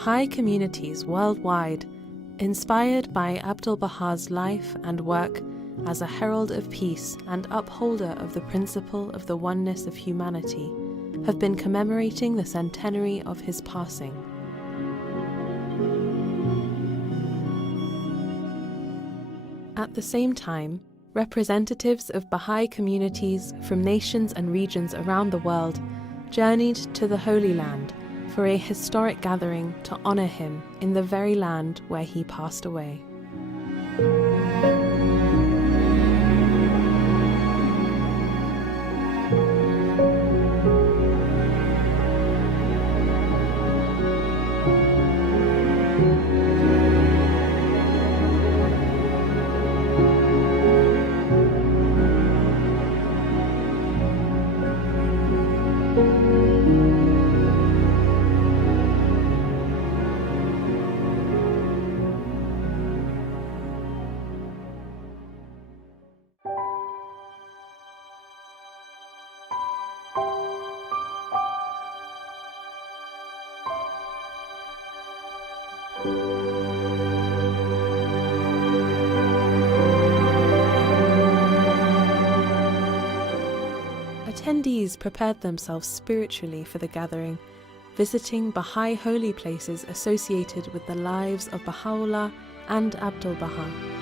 Bahá'í communities worldwide, inspired by Abdu'l-Bahā's life and work as a herald of peace and upholder of the principle of the oneness of humanity, have been commemorating the centenary of his passing. At the same time, representatives of Bahá'í communities from nations and regions around the world journeyed to the Holy Land for a historic gathering to honor him in the very land where he passed away. Attendees prepared themselves spiritually for the gathering, visiting Bahá'í holy places associated with the lives of Baha'u'llah and Abdu'l-Bahá.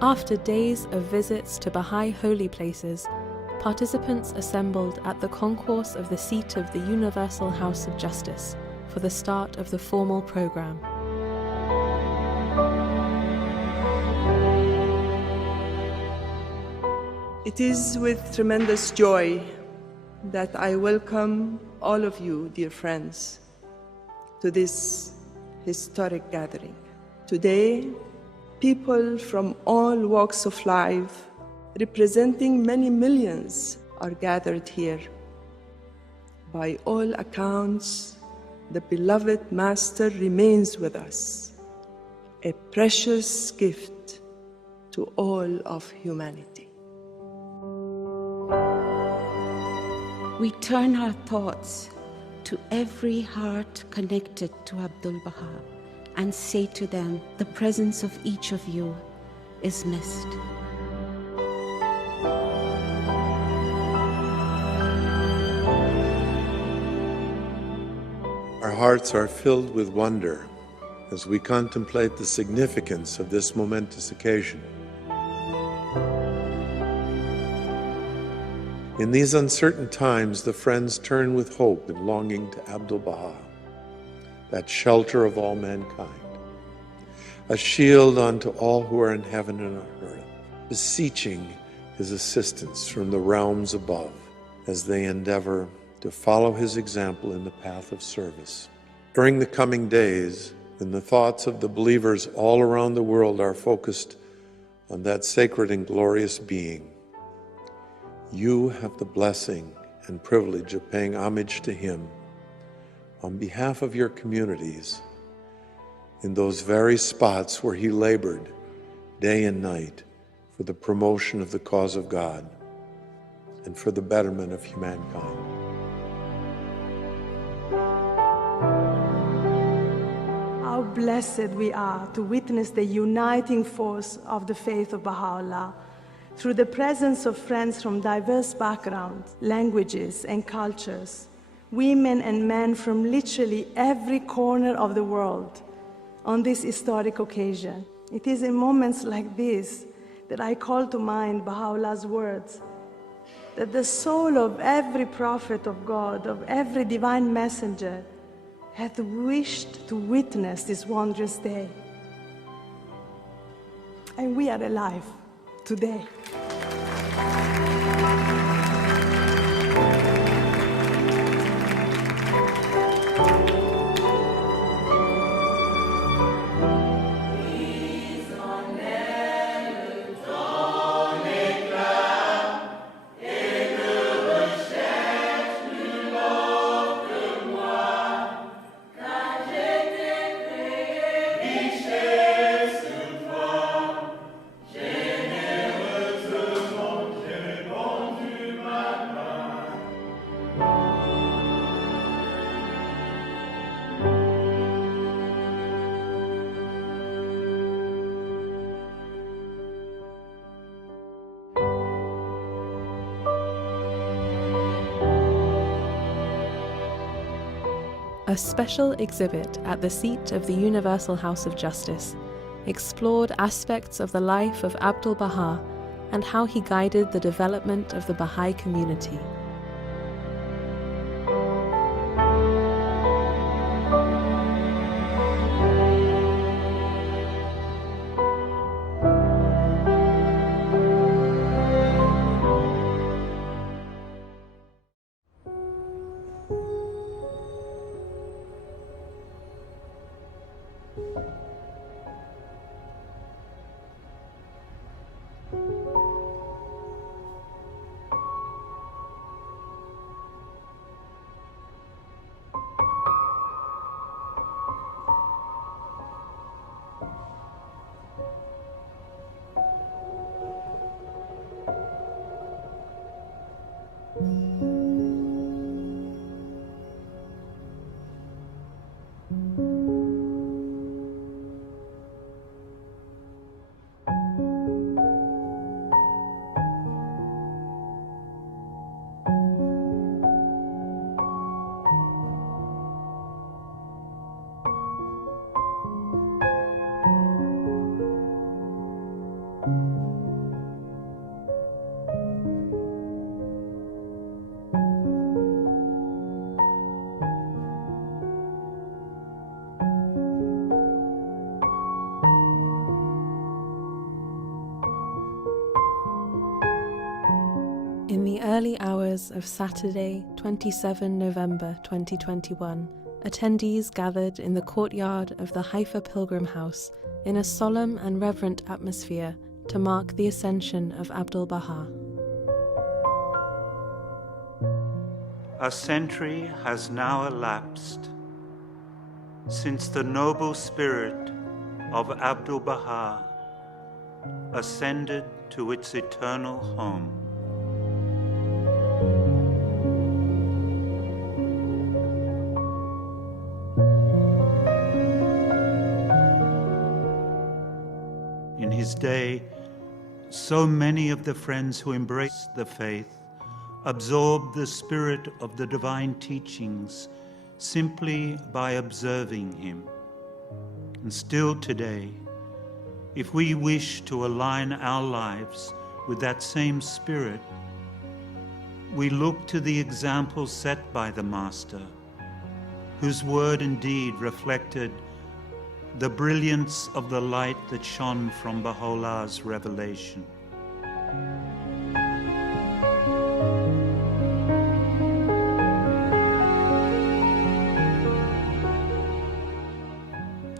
After days of visits to Bahá'í holy places, participants assembled at the concourse of the seat of the Universal House of Justice for the start of the formal program. It is with tremendous joy that I welcome all of you, dear friends, to this historic gathering. Today, people from all walks of life, representing many millions, are gathered here. By all accounts, the beloved Master remains with us, a precious gift to all of humanity. We turn our thoughts to every heart connected to Abdu'l-Bahá and say to them, the presence of each of you is missed. Our hearts are filled with wonder as we contemplate the significance of this momentous occasion. In these uncertain times, the friends turn with hope and longing to Abdu'l-Bahá, that shelter of all mankind, a shield unto all who are in heaven and on earth, beseeching his assistance from the realms above as they endeavor to follow his example in the path of service. During the coming days, when the thoughts of the believers all around the world are focused on that sacred and glorious being, you have the blessing and privilege of paying homage to him on behalf of your communities in those very spots where he labored day and night for the promotion of the cause of God. and for the betterment of humankind. How blessed we are to witness the uniting force of the faith of Baha'u'llah through the presence of friends from diverse backgrounds, languages, and cultures, women and men from literally every corner of the world on this historic occasion. It is in moments like this that I call to mind Baha'u'llah's words, that the soul of every prophet of God, of every divine messenger, hath wished to witness this wondrous day. And we are alive today. A special exhibit at the seat of the Universal House of Justice explored aspects of the life of Abdu'l-Bahá and how he guided the development of the Bahá'í community. In the early hours of Saturday, 27 November 2021, attendees gathered in the courtyard of the Haifa Pilgrim House in a solemn and reverent atmosphere to mark the ascension of Abdu'l-Bahá. A century has now elapsed since the noble spirit of Abdu'l-Bahá ascended to its eternal home. In his day, so many of the friends who embraced the faith absorbed the spirit of the divine teachings simply by observing him. And still today, if we wish to align our lives with that same spirit, we look to the example set by the Master, whose word and deed reflected the brilliance of the light that shone from Baha'u'llah's revelation.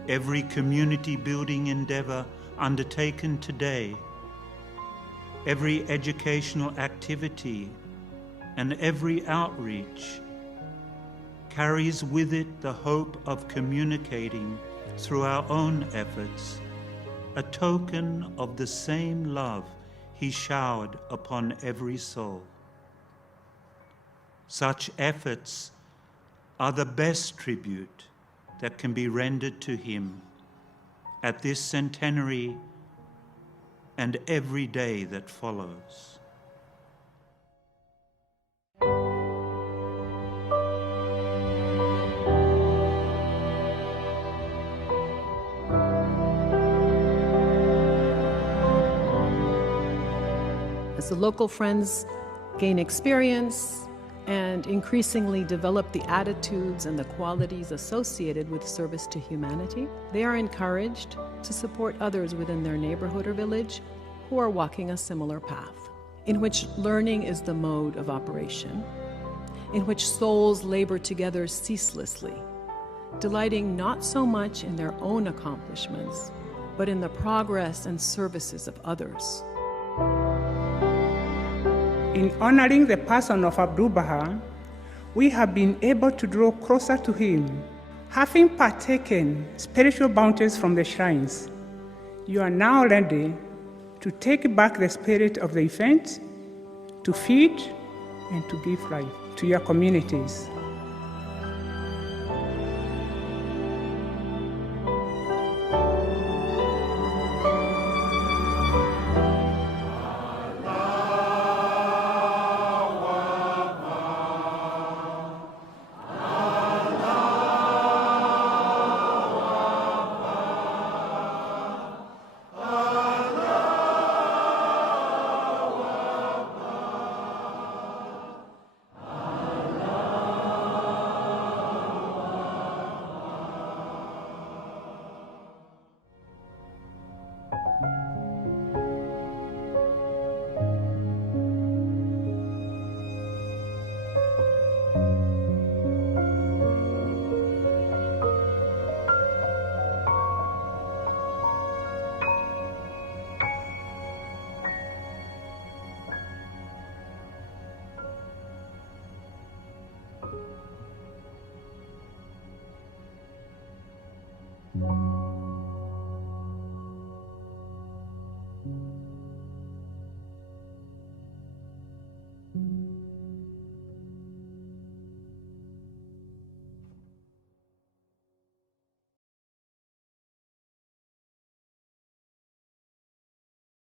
Every community building endeavor undertaken today, every educational activity, and every outreach carries with it the hope of communicating through our own efforts a token of the same love he showered upon every soul. Such efforts are the best tribute that can be rendered to him at this centenary and every day that follows. As the local friends gain experience and increasingly develop the attitudes and the qualities associated with service to humanity, they are encouraged to support others within their neighborhood or village who are walking a similar path, in which learning is the mode of operation, in which souls labor together ceaselessly, delighting not so much in their own accomplishments, but in the progress and services of others. In honoring the person of Abdu'l-Bahá, we have been able to draw closer to him, having partaken spiritual bounties from the shrines. You are now ready to take back the spirit of the event, to feed and to give life to your communities.